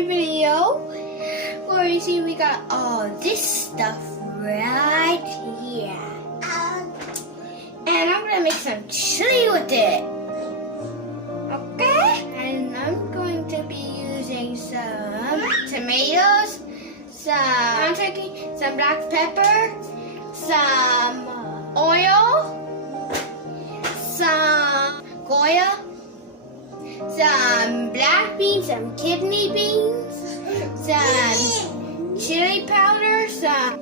my video. Where you see we got all this stuff right here. And I'm gonna make some chili with it. Okay? And I'm going to be using some tomatoes, some ground turkey, some black pepper, some oil, some goya, some black beans, some kidney beans, some chili powder, some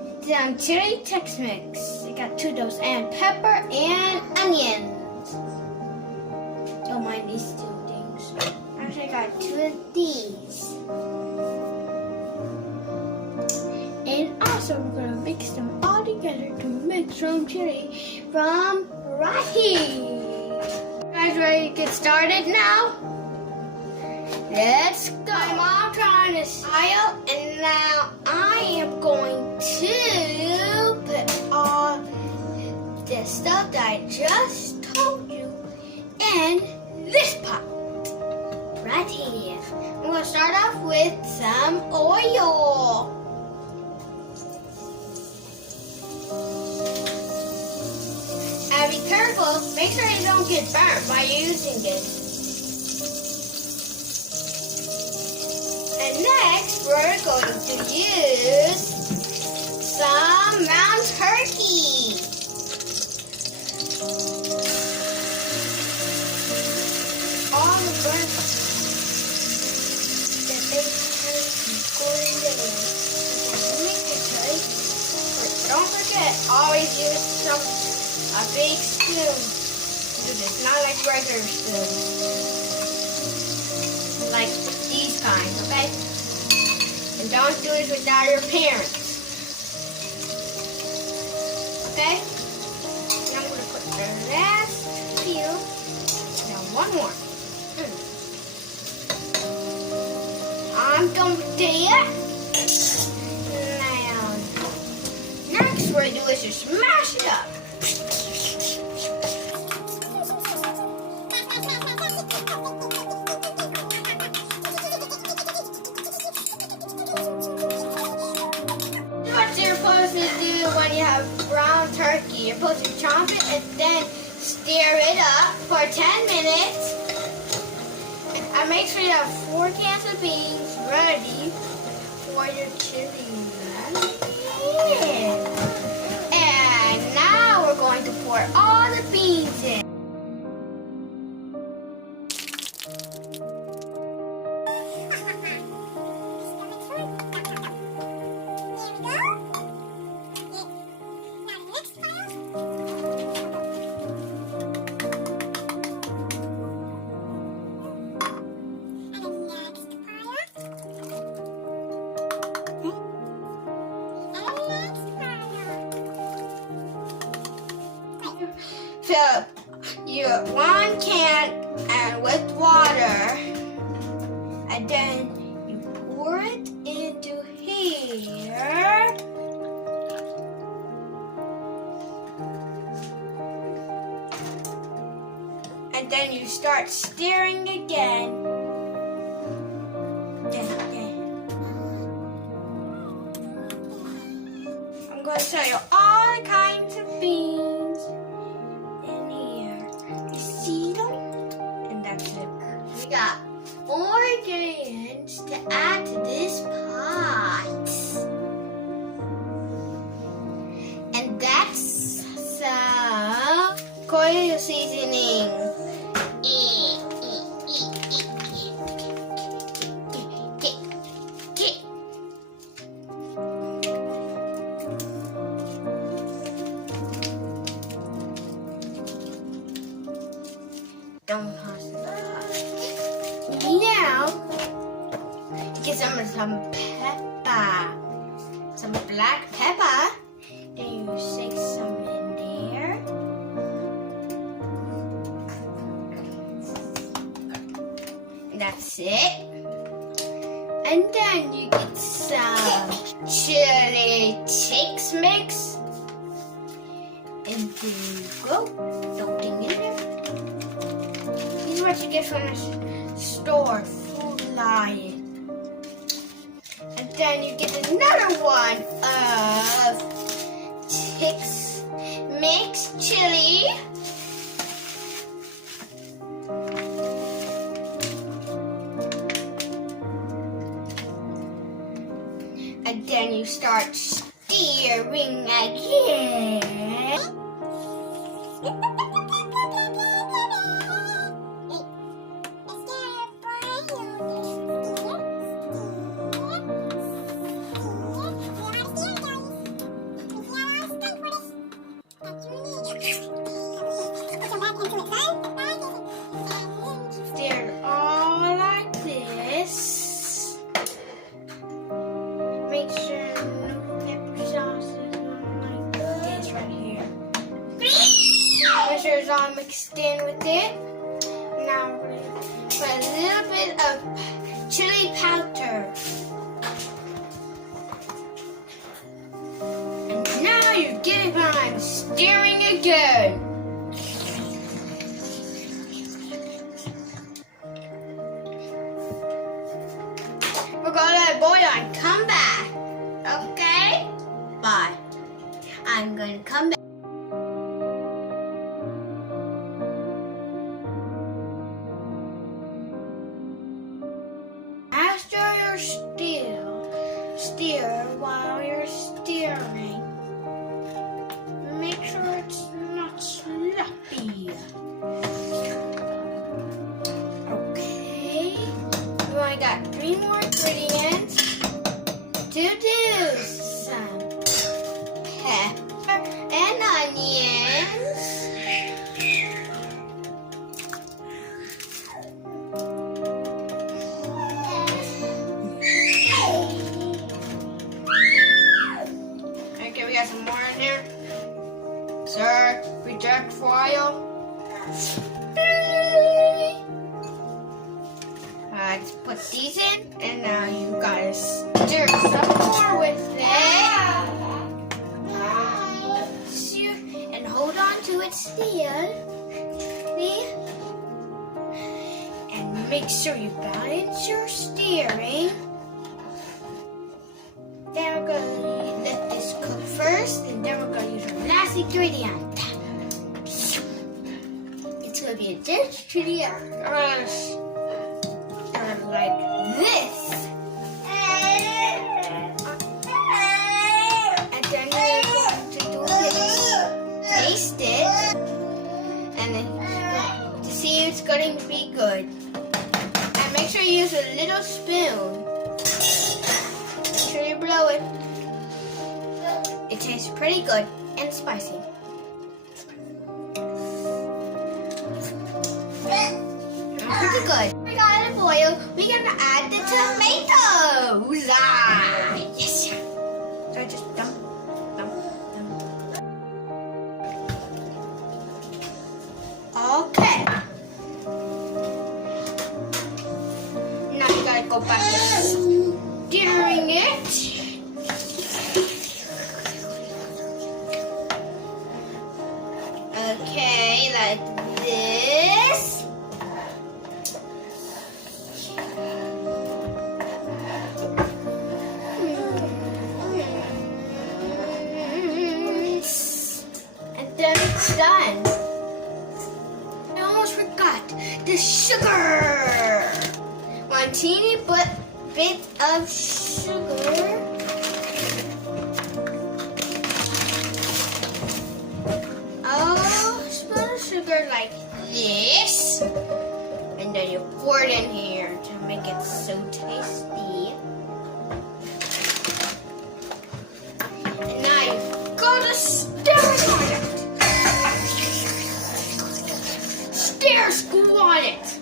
chili Tex-Mix. I got 2 of those, and pepper and onions. Don't mind these 2 things. Actually, I got 2 of these. And also, we're gonna mix them all together to make some chili from right here. Guys, ready to get started now? Let's go. I'm all trying to style, and now I am going to put all the stuff that I just told you in this pot right here. I'm going to start off with some oil. And be careful, make sure you don't get burnt by using this. And next, we're going to use some ground turkey. All the burnt that they go in there. Make it tight. But don't forget, always use a big spoon. Do this, not like regular spoons. Like these kinds, okay? And don't do it without your parents. Okay? And I'm going to put the last few. Now one more. I'm done with that. Now, next we're going to do is just smash it up. You're supposed to do when you have ground turkey. You're supposed to chomp it and then stir it up for 10 minutes. And make sure you have 4 cans of beans ready for your chili. Yeah. And now we're going to pour all the beans in. Fill your 1 can and with water, and then you pour it into here. And then you start stirring again. I'm going to show you all the kinds of beans in here. You see them? And that's it. We got 4 ingredients to add to this pot. And that's some coil seasoning. Don't toss it. Now, get some pepper, some black pepper. Then you shake some in there. And that's it. And then you get some chili Tex-Mix. And there you go. Dumping in there. These are what you get from the store. Food Lion. then you get another one of mixed chili. And then you start stirring again. Stir all like this. Make sure no pepper sauce is not like this right here. Make sure it's all mixed in with it. Now we're going to put a little bit of chili powder. And now you get on stirring again. We're gonna let it boil and come back. Okay? Bye. I'm gonna come back. After you're stir while you're stirring. Make sure it's not sloppy. Okay. We only got 3 more ingredients to do. Some pepper and onions. Okay, we got some more in here. Sir, reject foil. Let's put these in, and now you gotta stir some more with it. And hold on to it still. And make sure you balance your stirring. Then we're gonna let this cook first, and then we're gonna use our last ingredient. It's gonna be a dish chili like this. And then we're going to do this. Taste it. And then to see if it's going to be good. And make sure you use a little spoon. Make sure you blow it. It tastes pretty good and spicy. Pretty good. We got it boiled. We're gonna add the tomatoes. Yes. So just dump. Okay. Now you gotta go back to stirring it. Okay, like this. And then it's done. I almost forgot the sugar. One teeny bit of sugar. Sugar like this, and then you pour it in here to make it so tasty. And now you've got to stir it. Stir, squat it.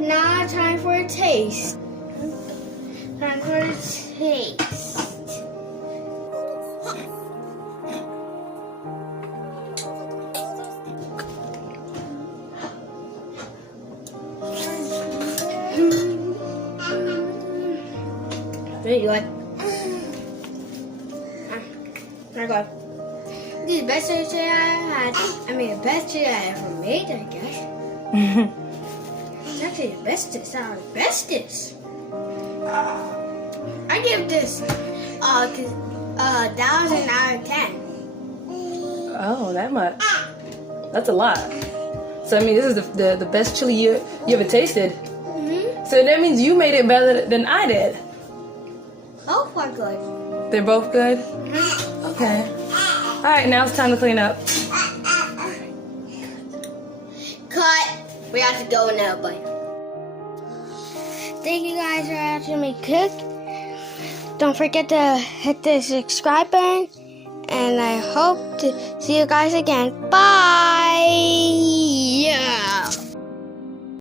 Now time for a taste. Time for a taste. Very good. I go, this is the best chili I had. I mean, the best chili I ever made, I guess. It's actually the bestest out of the bestest. I give this 1,000 out of 10. Oh, that much. That's a lot. So I mean, this is the best chili you ever tasted. Mm-hmm. So that means you made it better than I did. Both are good. They're both good? Okay. All right, now it's time to clean up. Cut. We have to go now, but thank you guys for watching me cook. Don't forget to hit the subscribe button, and I hope to see you guys again. Bye.